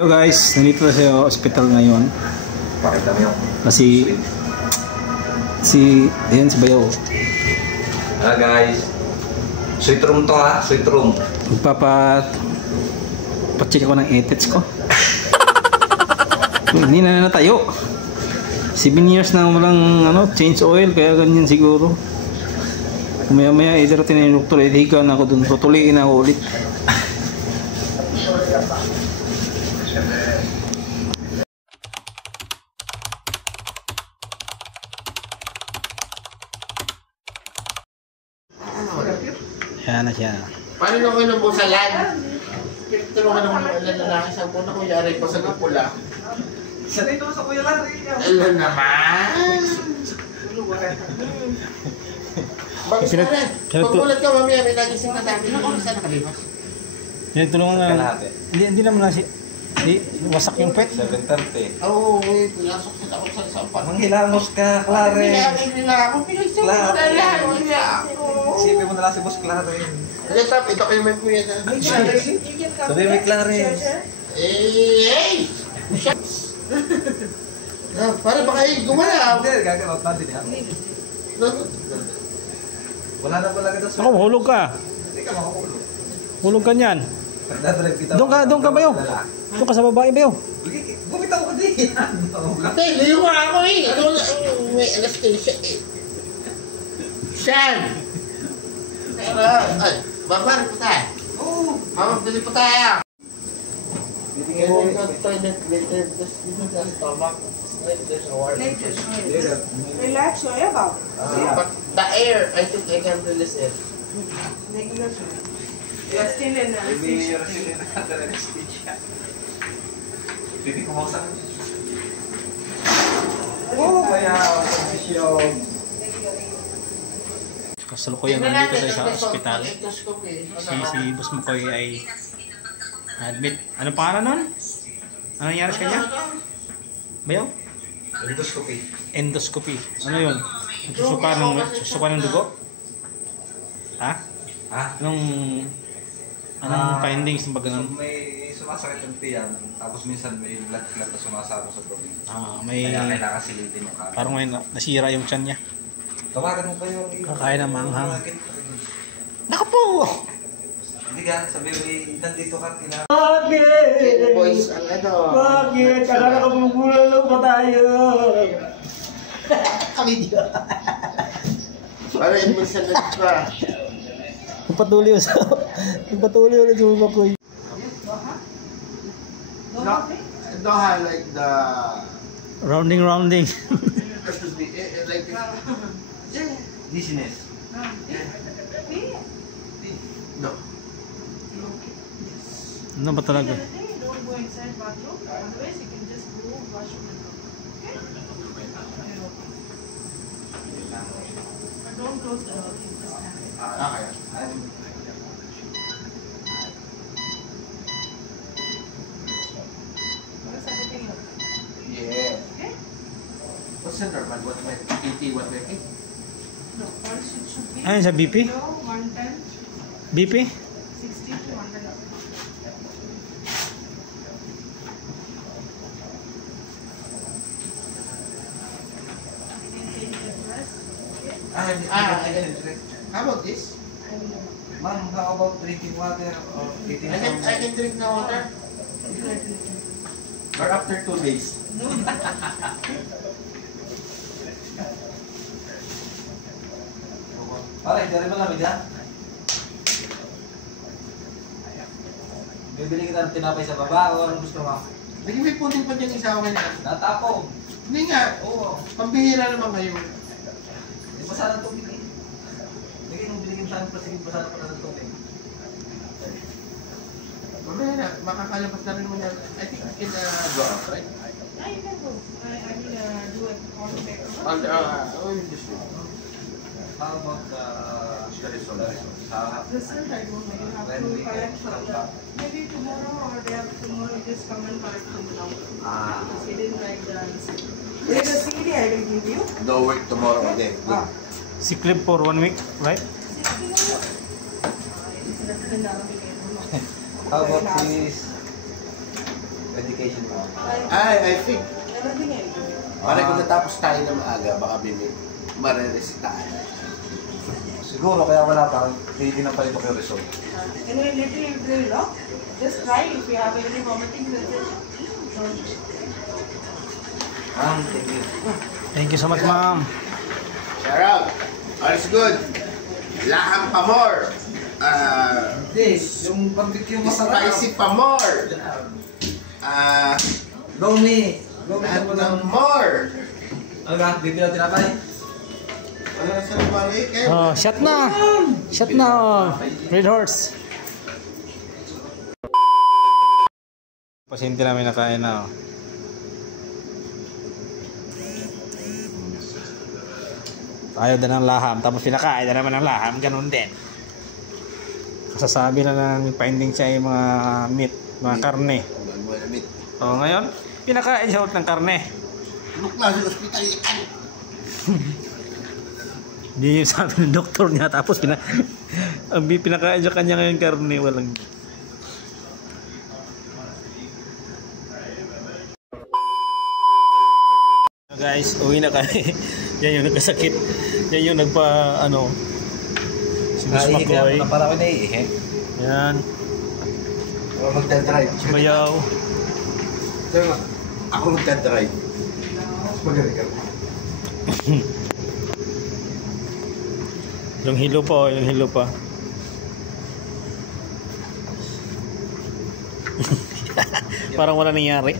Hello guys, nandito sa hospital ngayon. Kasi ayan si Bayaw. Hello guys. Sweet room to ha, sweet room. Pacheck ako ng edits ko. Hindi na natayo. 7 years na walang change oil, kaya ganyan siguro. Maya either tinanong doktor, higa na ako dun, tutuliin ako ulit. Yan na siya. Paano na kayo ng busalan? Tulungan ng mga lalaki sa puno ko yari ko sa kapula. Isa dito sa kuya lang. Alam naman! Bakit na rin? Pagmulat ka mamaya, may nagising na dami. Ano saan nakalimas? Tulungan nga. Hindi naman na wasak yung pet. 7:30. Oo, pinasok sila ako sa sampal. Manghilamos ka, Claren. Pinagin nila ako, pinagsin mo na lang. Isipin mo na lang si Boss Claren. Kasi tap, ito kayo may kuya na. Sabi may Claren. Hey! Shucks! Para ba kayo gumala? Hindi, gaganot natin yan. Wala na pala kita sa... Ako, hulog ka. Hindi ka makahulog. Hulog ka niyan. Doon ka Bayaw. Doon ka sa babae Bayaw. Bumitaw ko din. Ate, liyo ako eh. May anesthesia eh. Shan! Ay, babar po tayo. Oo. Bili po tayo. Relax your about. But the air, I think I can release it. You are still in anesthesia. Hindi ko mausap. Oh, kaya Kasalukuyan nandito tayo sa ospital. Si Boss Makoy ay admit. Ano pangalan nun? Ano nangyari sa kanya? Bayaw? endoscopy. Endoscopy. Ano yun? Susuka ng dugo? Ha? Ha? Anong findings ng pagganon? May sumasakit yung tiyan, tapos minsan may blood clot na sumasama sa dugo. May kaya kailangan silitin yung kanan. parang may nasira yung tiyan niya. Tawagan mo pa yung... Kakain ng manghang. Naku po! Hindi ka, sabi mo, nandito ka, kailangan. Bakit? Boys, ang ano? Bakit? Akala ko bumugulalo pa tayo. Kami diyo. Para iminsan na pa. Patuloy ulit sa mga koy. Doha like the... Rounding. Excuse me, like... Dizziness. No. Ano ba talaga? Don't go inside bathroom. Otherwise, you can just go washroom and come. Okay? But don't close the door. Just stand there. Okay. Because everything is okay. Yeah. Okay? What's the normal? What may 80, what may 8? No, pulse it should be. Ano sa BP? Low, 110, BP? 60 to 100. I can drink. How about this? Ma'am, how about drinking water or eating some... I can drink the water. Or after 2 days. Pare, dari mo lamig ha? Bibili kita ng tinapay sa baba o anong gusto mo? Lagi may puting pa dyan isa ako ngayon. Natapong. Hindi nga. Oo. Pambihira naman kayo. Di ba sana tubig eh? Lagi nung binigyan sa akin pasigid pa sana pa ng tubig. Mamaya na, makakalabas na rin mo yan. I think I can go out, right? Yeah, you can go. I will do it all the way. Just do it. How about the result? Result, I don't know. You have to collect from the... Maybe tomorrow or day after tomorrow, you just come and collect from the doctor. Because he didn't write the answer. There is a CD I will give you. No work tomorrow again. Good. Sick leave for 1 week, right? It's written in Arabic, I don't know. How about this? Education mo. I think, Everything I do. parang kung natapos tayo na maaga, baka mariresitahan. Siguro kaya wala pa. Tinitingnan pa rin ko yung result. Anyway, little, no? Just try if you have any vomiting sensation. Thank you. Thank you so much, ma'am. Shout out. All is good. Laham pa more. Hindi, yung barbecue masarap. Spicy pa more. Lomi. Lahat ng more. Ano ka? Bibili ang tinapay? Ano na sa lumari? Oh, shot na. Shot na. Oh. Red Horse. Pasyente namin nakain na. Oh. Ayaw na ng laham. Tapos pinakain na naman ng laham. Ganun din. Kasasabi na ng finding siya yung mga meat, mga karne. O ngayon, pinakain siya ulit ng karne. Look na sa ospital yan. Hindi yung sabi ng doktor niya. Tapos pinakain siya kanya ngayon karne. Walang... Guys, uwi na kami. Yan yung nagkasakit. Yan yung nagpa, si Boss Makoy. Para ako naiihi. Yan. Ako magdadrive. Bayaw. Ako magdadrive. Magaling ka. Yung hilo pa, oh. Yung hilo pa. Parang wala nangyari.